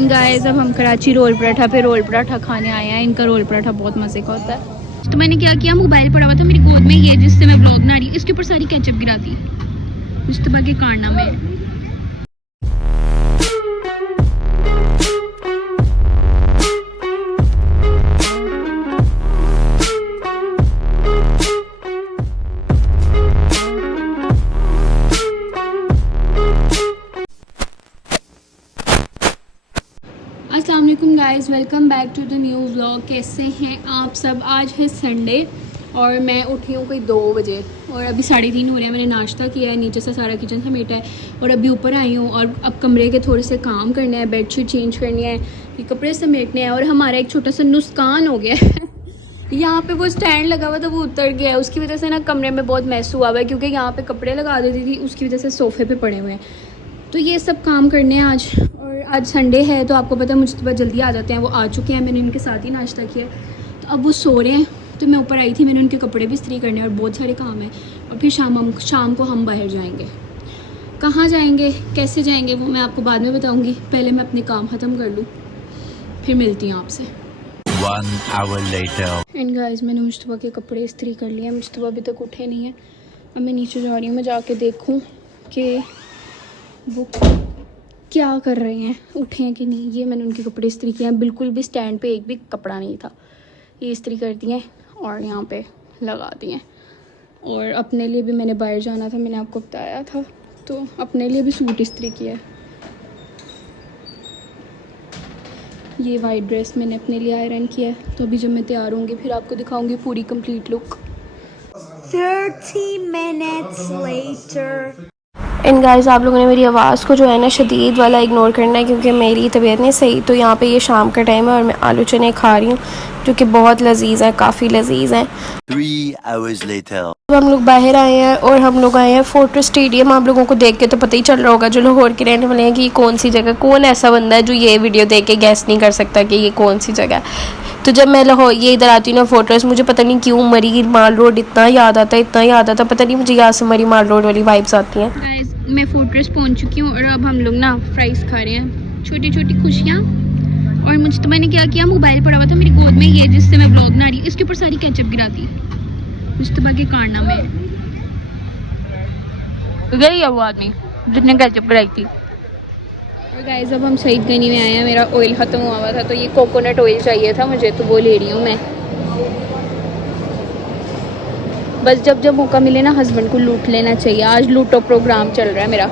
And guys अब हम Karachi role paratha पे रोल पराठा खाने आए हैं। इनका रोल पराठा बहुत मज़े का होता है। तो मैंने क्या किया, मोबाइल पड़ा हुआ था मेरी गोद में, ये जिससे मैं ब्लॉग बना रही हूँ, इसके ऊपर सारी केचप गिरा दी। मुश्तबा के कारनामे में अस्सलाम वालेकुम guys, welcome back to the new vlog. कैसे हैं आप सब? आज है संडे और मैं उठी हूँ कोई 2 बजे और अभी 3:30 हो रहे हैं। मैंने नाश्ता किया है, नीचे से सारा किचन समेटा है और अभी ऊपर आई हूँ और अब कमरे के थोड़े से काम करने हैं, बेडशीट चेंज करनी है, ये कपड़े समेटने हैं। और हमारा एक छोटा सा नुकसान हो गया है यहाँ पे वो स्टैंड लगा हुआ था, वो उतर गया है, उसकी वजह से ना कमरे में बहुत मैस हुआ हुआ है, क्योंकि यहाँ पे कपड़े लगा देती थी, उसकी वजह से सोफ़े पे पड़े हुए हैं। तो ये सब काम करने हैं आज, और आज संडे है तो आपको पता है मुझे तो जल्दी आ जाते हैं। वो आ चुके हैं, मैंने उनके साथ ही नाश्ता किया, तो अब वो सो रहे हैं। तो मैं ऊपर आई थी, मैंने उनके कपड़े भी इस्त्री करने और बहुत सारे काम हैं। और फिर शाम को हम बाहर जाएंगे। कहाँ जाएंगे, कैसे जाएंगे, वो मैं आपको बाद में बताऊँगी। पहले मैं अपने काम ख़त्म कर लूँ, फिर मिलती हूँ आपसे। 1 hour later. एंड गाइस मैंने मुश्तबा के कपड़े इस्त्री कर लिए हैं। मुश्तबा अभी तक उठे नहीं है। अब मैं नीचे जा रही हूँ, मैं जाके देखूँ कि वो क्या कर रहे हैं, उठे हैं कि नहीं। ये मैंने उनके कपड़े इस्त्री किए हैं, बिल्कुल भी स्टैंड पे एक भी कपड़ा नहीं था। ये इस्त्री कर दिए हैं और यहाँ पे लगा दिए हैं। और अपने लिए भी मैंने बाहर जाना था, मैंने आपको बताया था, तो अपने लिए भी सूट इस्त्री किया है। ये वाइट ड्रेस मैंने अपने लिए आयरन किया है। तो अभी जब मैं तैयार होंगी फिर आपको दिखाऊंगी पूरी complete look. 30 minutes later। And guys आप लोगों ने मेरी आवाज़ को जो है ना शदीद वाला इग्नोर करना है, क्योंकि मेरी तबीयत नहीं सही। तो यहाँ पे ये शाम का टाइम है और मैं आलू चने खा रही हूँ, जो कि बहुत लजीज हैं, काफ़ी लजीज हैं। 3 hours later. तो हम लोग बाहर आए हैं और हम लोग आए हैं फोर्ट्रेस स्टेडियम। आप लोगों को देख के तो पता ही चल रहा होगा जो लाहौर के रहने वाले हैं कि कौन सी जगह। कौन ऐसा बंदा है जो ये वीडियो देख के गैस नहीं कर सकता कि ये कौन सी जगह है। तो जब मैं लाहौर ये इधर आती हूँ ना फोर्ट्रेस, मुझे पता नहीं क्यों मरी माल रोड इतना याद आता है, पता नहीं मुझे यहाँ से मरी माल रोड वाली वाइब्स आती हैं। मैं फोर्ट्रेस पहुँच चुकी हूँ और अब हम लोग ना फ्राइज़ खा रहे हैं, छोटी छोटी खुशियाँ। और मुझे तो मैंने क्या किया, मोबाइल पड़ा हुआ था मेरी गोद में, ये जिससे मैं ब्लॉग बना रही हूँ, इसके ऊपर सारी केचप गिरा दी। मुश्तबा के कारनामे में गई है वो आदमी जिसने केचप गिराई थी। और गाइस अब हम सईद गनी में आए हैं, मेरा ऑयल ख़त्म हुआ था, तो ये कोकोनट ऑयल चाहिए था मुझे, तो वो ले रही हूँ मैं। बस जब जब मौका मिले ना हस्बैंड को लूट लेना चाहिए। आज लूटो प्रोग्राम चल रहा है मेरा।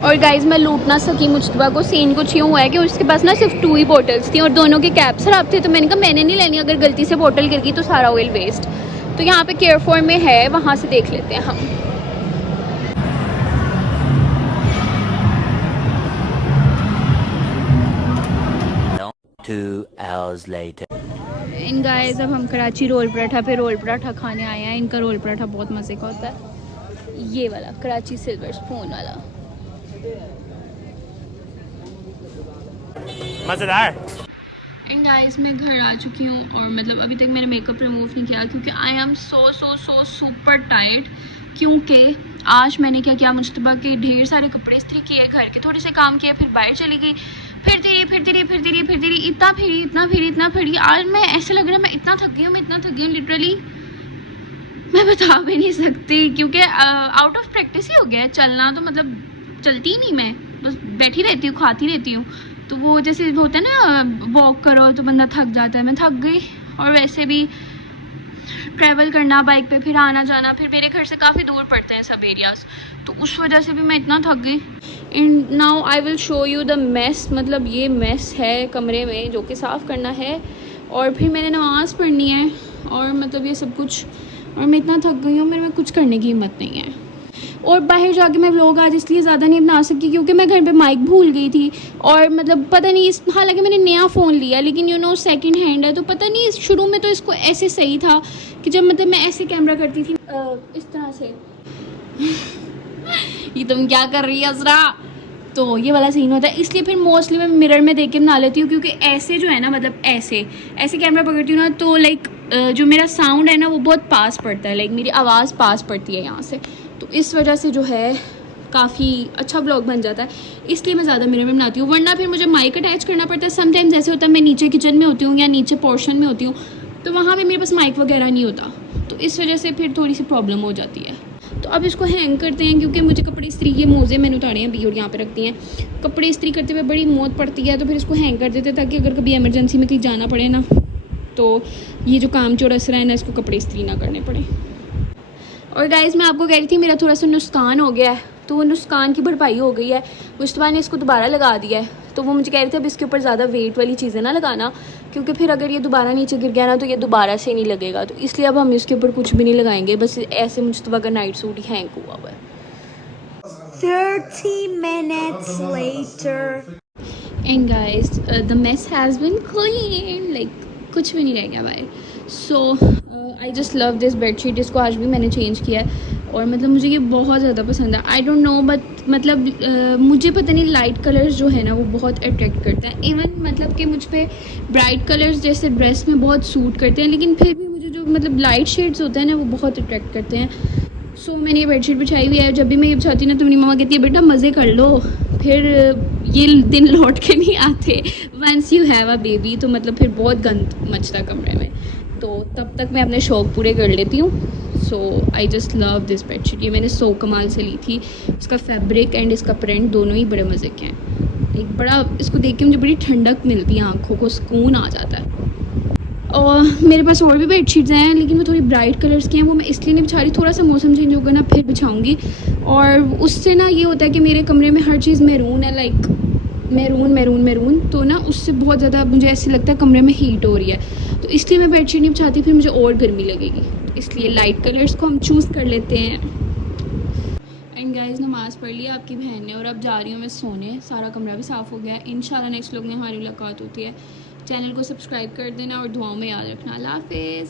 और गाइस मैं लूट ना सकी मुश्तबा को। सीन कुछ यूँ हुआ है कि उसके पास ना सिर्फ 2 ही बोटल्स थी और दोनों के कैप्स खराब थे। तो मैंने कहा मैंने नहीं लेनी, अगर गलती से बोतल गिर गई तो सारा ऑयल वेस्ट। तो यहाँ पे केयरफॉर में है, वहाँ से देख लेते हैं हम। 2 hours later. इन गाइस अब हम कराची रोल पराठा पे रोल पराठा खाने आए हैं। इनका रोल पराठा बहुत मज़े का होता है, ये वाला कराची सिल्वर स्पून वाला। मज़ेदार। एंड गाइस मैं घर आ चुकी हूँ और मतलब अभी तक मैंने मेकअप रिमूव नहीं किया, क्योंकि I am so super tired. क्योंकि आज मैंने क्या किया, मुश्तबा के ढेर सारे कपड़े इस्त्री किए, घर के थोड़े से काम किए, फिर बाहर चली गई, फिर धीरे इतना फिरी। आज मैं ऐसे लग रहा है मैं इतना थक गई हूँ लिटरली मैं बता भी नहीं सकती, क्योंकि आउट ऑफ प्रैक्टिस ही हो गया है। चलना तो मतलब चलती ही नहीं, मैं बस बैठी रहती हूँ, खाती रहती हूँ। तो वो जैसे होता है ना वॉक करो तो बंदा थक जाता है, मैं थक गई। और वैसे भी ट्रैवल करना बाइक पे, फिर आना जाना, फिर मेरे घर से काफ़ी दूर पड़ते हैं सब एरियाज़, तो उस वजह से भी मैं इतना थक गई। And now I will show you the mess. मतलब ये मेस है कमरे में जो कि साफ़ करना है, और फिर मैंने नमाज़ पढ़नी है, और मतलब ये सब कुछ। और मैं इतना थक गई हूँ, मेरे में कुछ करने की हिम्मत नहीं है। और बाहर जाके मैं व्लॉग आज इसलिए ज़्यादा नहीं बना सकी क्योंकि मैं घर पे माइक भूल गई थी। और मतलब पता नहीं, हालांकि मैंने नया फ़ोन लिया, लेकिन यू नो सेकंड हैंड है, तो पता नहीं शुरू में तो इसको ऐसे सही था कि जब मतलब मैं ऐसे कैमरा करती थी इस तरह से ये तुम क्या कर रही है अज़रा, तो ये वाला सीन होता है। इसलिए फिर मोस्टली मैं मिरर में देख के बना लेती हूँ, क्योंकि ऐसे जो है ना, मतलब ऐसे कैमरा पकड़ती हूँ ना, तो लाइक जो मेरा साउंड है ना वो बहुत पास पड़ता है, लाइक मेरी आवाज़ पास पड़ती है यहाँ से। तो इस वजह से जो है काफ़ी अच्छा ब्लॉग बन जाता है, इसलिए मैं ज़्यादा मिरर में बनाती हूँ, वरना फिर मुझे माइक अटैच करना पड़ता है। समटाइम्स ऐसे होता है मैं नीचे किचन में होती हूँ या नीचे पोर्शन में होती हूँ, तो वहाँ पे मेरे पास माइक वगैरह नहीं होता, तो इस वजह से फिर थोड़ी सी प्रॉब्लम हो जाती है। तो अब इसको हैंग करते हैं, क्योंकि मुझे कपड़े इस्त्री के मोज़े मैंने उतारे हैं अभी और यहाँ पे रखती हैं। कपड़े इस्त्री करते हुए बड़ी मौत पड़ती है, तो फिर इसको हैंग कर देते हैं ताकि अगर कभी इमरजेंसी में कहीं जाना पड़े ना, तो ये जो काम चोर असरा है ना, इसको कपड़े इस्त्री ना करने पड़े। और गाइस मैं आपको कह रही थी मेरा थोड़ा सा नुकसान हो गया है, तो वो नुकसान की भरपाई हो गई है। मुश्तबा ने इसको दोबारा लगा दिया है, तो वो मुझे कह रहे थे अब इसके ऊपर ज़्यादा वेट वाली चीज़ें ना लगाना, क्योंकि फिर अगर ये दोबारा नीचे गिर गया ना तो ये दोबारा से नहीं लगेगा। तो इसलिए अब हम इसके ऊपर कुछ भी नहीं लगाएंगे, बस ऐसे मुश्तबा का नाइट सूट ही हैंग हुआ हुआ है। 30 minutes later and guys the mess has been cleaned, like कुछ भी नहीं रह गया भाई। So I just love this bedsheet, इसको आज भी मैंने चेंज किया है और मतलब मुझे ये बहुत ज़्यादा पसंद है। आई डोंट नो बट मतलब मुझे पता नहीं लाइट कलर्स जो है ना वो बहुत अट्रैक्ट करते हैं। इवन मतलब कि मुझ पे ब्राइट कलर्स जैसे ड्रेस में बहुत सूट करते हैं, लेकिन फिर भी मुझे जो मतलब लाइट शेड्स होते हैं ना वो बहुत अट्रैक्ट करते हैं। सो मैंने ये बेडशीट बिछाई हुई है, जब भी मैं ये बिछाती हूँ ना तो मेरी मम्मा कहती है बेटा मज़े कर लो, फिर ये दिन लौट के नहीं आते। Once you have a baby तो मतलब फिर बहुत गंद मचता कमरे में, तो तब तक मैं अपने शौक़ पूरे कर लेती हूँ। So I just love this bedsheet, ये मैंने सो कमाल से ली थी। इसका फैब्रिक एंड इसका प्रिंट दोनों ही बड़े मज़े के हैं। एक बड़ा इसको देख के मुझे बड़ी ठंडक मिलती है, आँखों को सुकून आ जाता है। और मेरे पास और भी बेडशीट्स हैं, लेकिन वो थोड़ी ब्राइट कलर्स की हैं, वो मैं इसलिए नहीं बिछा रही, थोड़ा सा मौसम चेंज होगा ना फिर बिछाऊंगी। और उससे ना ये होता है कि मेरे कमरे में हर चीज़ मैरून है, लाइक मैरून, तो ना उससे बहुत ज़्यादा मुझे ऐसे लगता है कमरे में हीट हो रही है, तो इसलिए मैं बेडशीट नहीं बिछाती, फिर मुझे और गर्मी लगेगी, तो इसलिए लाइट कलर्स को हम चूज़ कर लेते हैं। एंड गाइस नमाज़ पढ़ लिया आपकी बहन ने और अब जा रही हूँ मैं सोने, सारा कमरा भी साफ़ हो गया है। इंशाल्लाह नेक्स्ट व्लॉग में हमारी मुलाकात होती है। चैनल को सब्सक्राइब कर देना और दुआओं में याद रखना। अल्लाह हाफ़िज़।